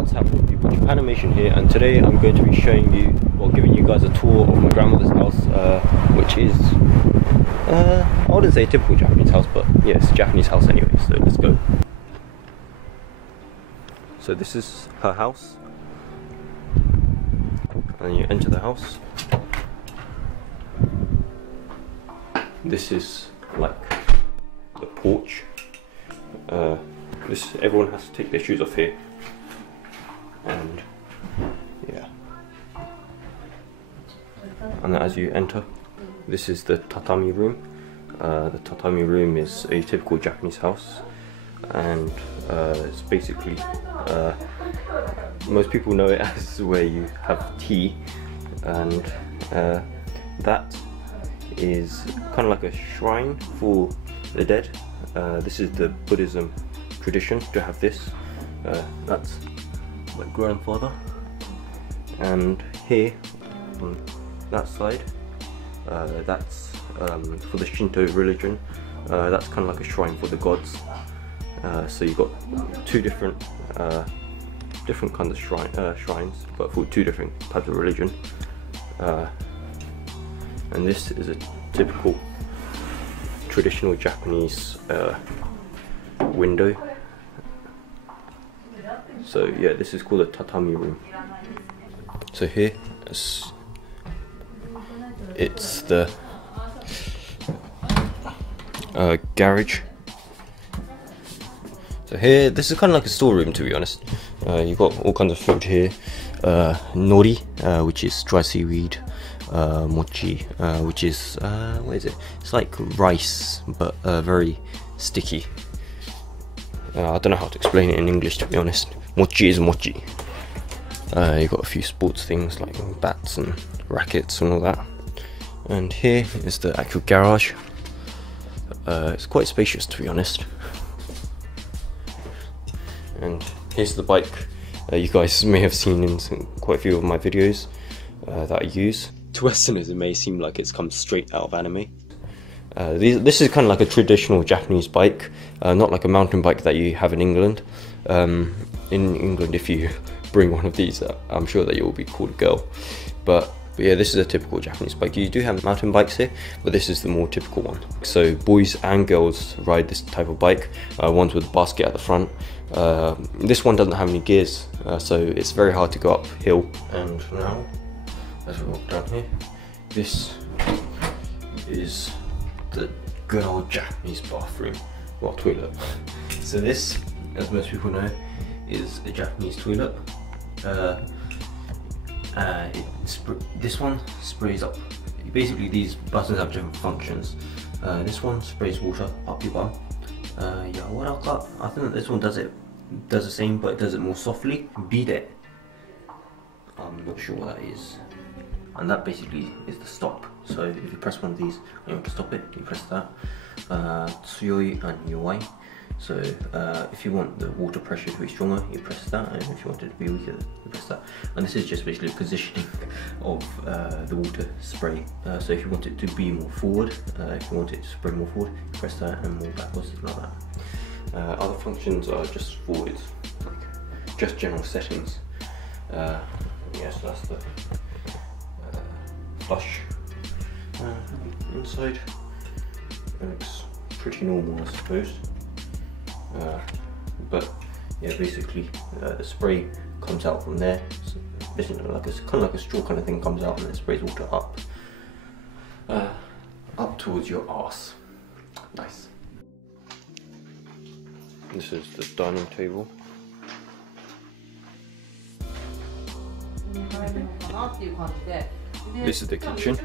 What's happening, people? Japanimation here, and today I'm going to be showing you, or giving you guys a tour of my grandmother's house, which is, I wouldn't say a typical Japanese house, but yeah, it's a Japanese house anyway, so let's go. So this is her house, and you enter the house. This is like the porch. Everyone has to take their shoes off here, and yeah. And as you enter, this is the tatami room. The tatami room is a typical Japanese house, and it's basically most people know it as where you have tea, and that is kind of like a shrine for the dead. This is the Buddhism tradition to have this. That's my grandfather, and here on that side, that's for the Shinto religion. That's kind of like a shrine for the gods. So you've got two different kinds of shrines, but for two different types of religion. And this is a typical traditional Japanese window. So yeah, this is called a tatami room. So here it's the garage. So here, this is kind of like a storeroom, to be honest. You've got all kinds of food here. Nori, which is dry seaweed. Mochi, which is what is it? It's like rice, but very sticky. I don't know how to explain it in English, to be honest. Mochi is mochi. You've got a few sports things like bats and rackets and all that. And here is the actual garage. It's quite spacious, to be honest. And here's the bike. You guys may have seen in quite a few of my videos that I use. To Westerners, it may seem like it's come straight out of anime. This is kind of like a traditional Japanese bike, not like a mountain bike that you have in England. In England, if you bring one of these, I'm sure that you will be called a girl. But yeah, this is a typical Japanese bike. You do have mountain bikes here, but this is the more typical one. So boys and girls ride this type of bike. One's with a basket at the front. This one doesn't have any gears, so it's very hard to go uphill. And now, as we walk down here, this is the good old Japanese bathroom, well, toilet. So this, as most people know, is a Japanese toilet. This one sprays up. Basically, these buttons have different functions. This one sprays water up your bum. Yeah, what else got? I think that this one does the same, but it does it more softly. Bidet. I'm not sure what that is. And that basically is the stop. So if you press one of these and you want to stop it, you press that. Tsuyoi and Yowai. So if you want the water pressure to be stronger, you press that, and if you want it to be weaker, you press that. And this is just basically positioning of the water spray. So if you want it to be more forward, if you want it to spray more forward, you press that, and more backwards, like that. Other functions are just forward, like just general settings. Yeah, so that's the flush. Inside looks pretty normal, I suppose. But yeah, basically the spray comes out from there. So basically, kind of like a straw kind of thing comes out, and then sprays water up towards your arse. Nice. This is the dining table. This is the kitchen.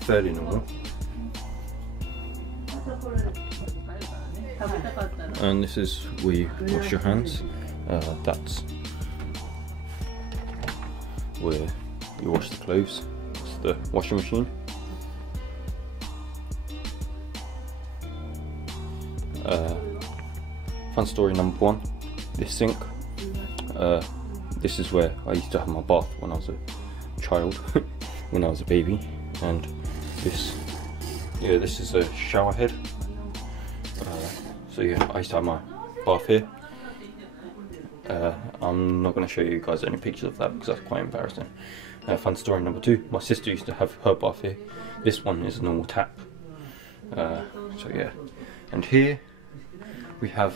Fairly normal. And this is where you wash your hands. That's where you wash the clothes. It's the washing machine. Fun story number one, this sink. This is where I used to have my bath when I was a child, when I was a baby. And this, yeah, this is a shower head. So yeah, I used to have my bath here. I'm not going to show you guys any pictures of that because that's quite embarrassing. Fun story number 2, my sister used to have her bath here. This one is a normal tap. So yeah, and here we have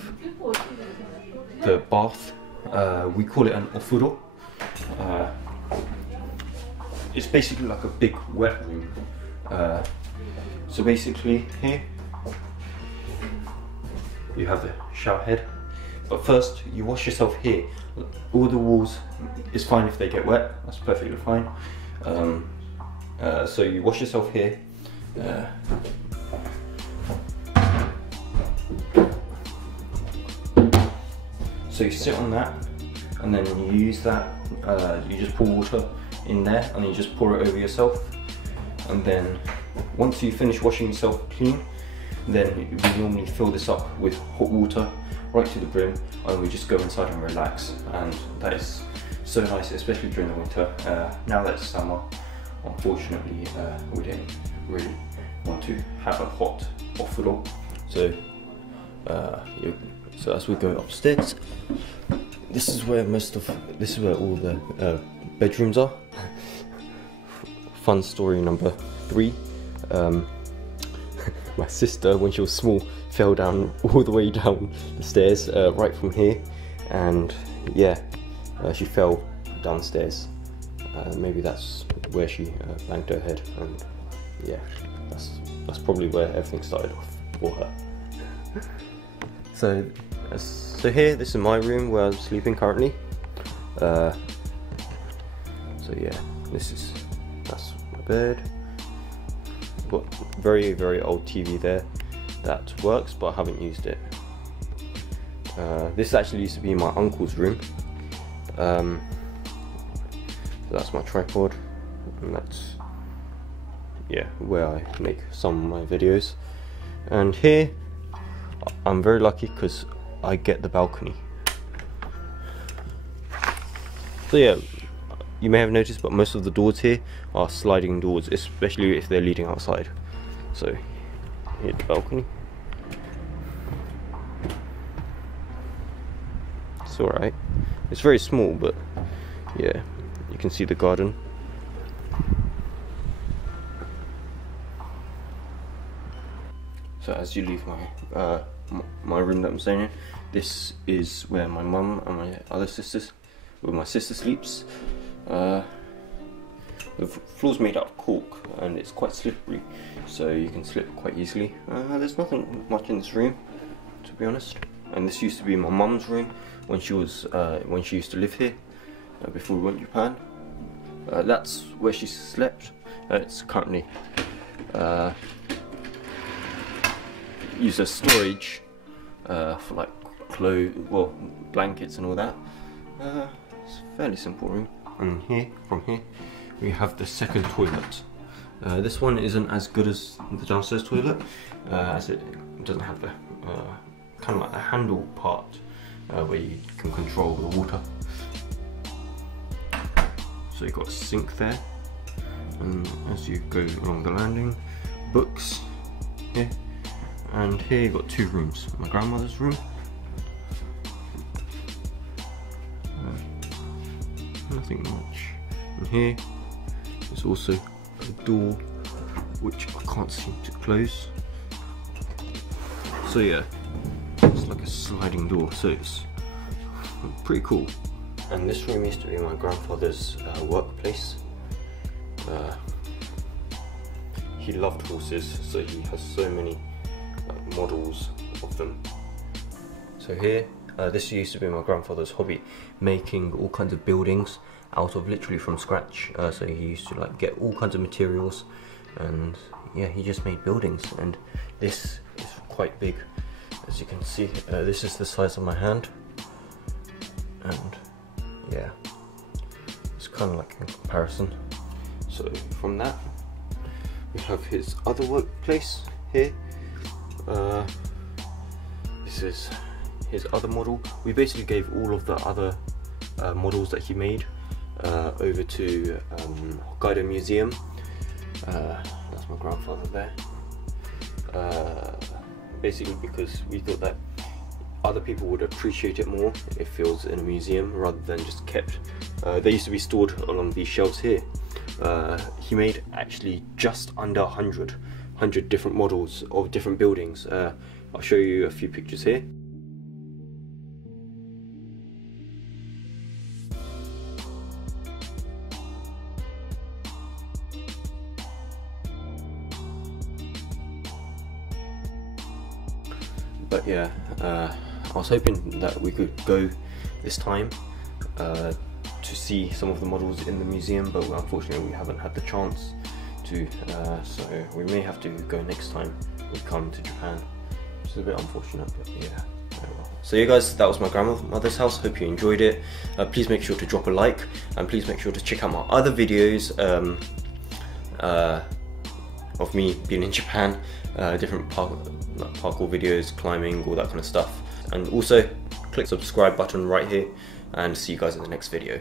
the bath. We call it an ofuro. It's basically like a big wet room. So basically here you have the shower head, but first you wash yourself here. All the walls is fine if they get wet, that's perfectly fine. So you wash yourself here. So you sit on that, and then you use that, you just pour water in there, and you just pour it over yourself. And then once you finish washing yourself clean, then we normally fill this up with hot water right to the brim, and we just go inside and relax. And that is so nice, especially during the winter. Now that it's summer, unfortunately, we didn't really want to have a hot ofuro. So so as we go upstairs, this is where all the bedrooms are. Fun story number 3. My sister, when she was small, fell down all the way down the stairs right from here, and yeah, she fell downstairs. Maybe that's where she banged her head, and yeah, that's probably where everything started off for her. So here, this is my room where I'm sleeping currently. So yeah, that's my bed. Got very old TV there that works, but I haven't used it. This actually used to be my uncle's room. So that's my tripod, and that's where I make some of my videos. And here I'm very lucky because I get the balcony. So yeah, you may have noticed, but most of the doors here are sliding doors, especially if they're leading outside. So here's the balcony. It's alright. It's very small, but yeah, you can see the garden. So as you leave my room that I'm staying in, this is where my mum and my sister sleeps. The floor's made out of cork and it's quite slippery, so you can slip quite easily. There's nothing much in this room, to be honest. And this used to be my mum's room when she used to live here before we went to Japan. That's where she slept. It's currently used as storage for like blankets and all that. It's a fairly simple room. And from here, we have the second toilet. This one isn't as good as the downstairs toilet, as it doesn't have the kind of like the handle part where you can control the water. So you've got a sink there, and as you go along the landing, books here. And here you've got 2 rooms. My grandmother's room. Nothing much. And here is also a door which I can't seem to close. So yeah, it's like a sliding door, so it's pretty cool. And this room used to be my grandfather's workplace. He loved horses, so he has so many models of them. So here, this used to be my grandfather's hobby, making all kinds of buildings out of literally from scratch. So he used to like get all kinds of materials, and yeah, he just made buildings. And this is quite big, as you can see. This is the size of my hand, and yeah, it's kind of like in comparison. So from that, we have his other workplace here. This is his other model. We basically gave all of the other models that he made over to Hokkaido Museum. That's my grandfather there. Basically because we thought that other people would appreciate it more if it was in a museum rather than just kept. They used to be stored along these shelves here. He made actually just under 100 different models of different buildings. I'll show you a few pictures here. But yeah, I was hoping that we could go this time to see some of the models in the museum, but unfortunately we haven't had the chance to, so we may have to go next time we come to Japan, which is a bit unfortunate, but yeah. Well. So yeah guys, that was my grandmother's house. Hope you enjoyed it. Please make sure to drop a like, and please make sure to check out my other videos of me being in Japan, different parkour videos, climbing, all that kind of stuff. And also click the subscribe button right here, and see you guys in the next video.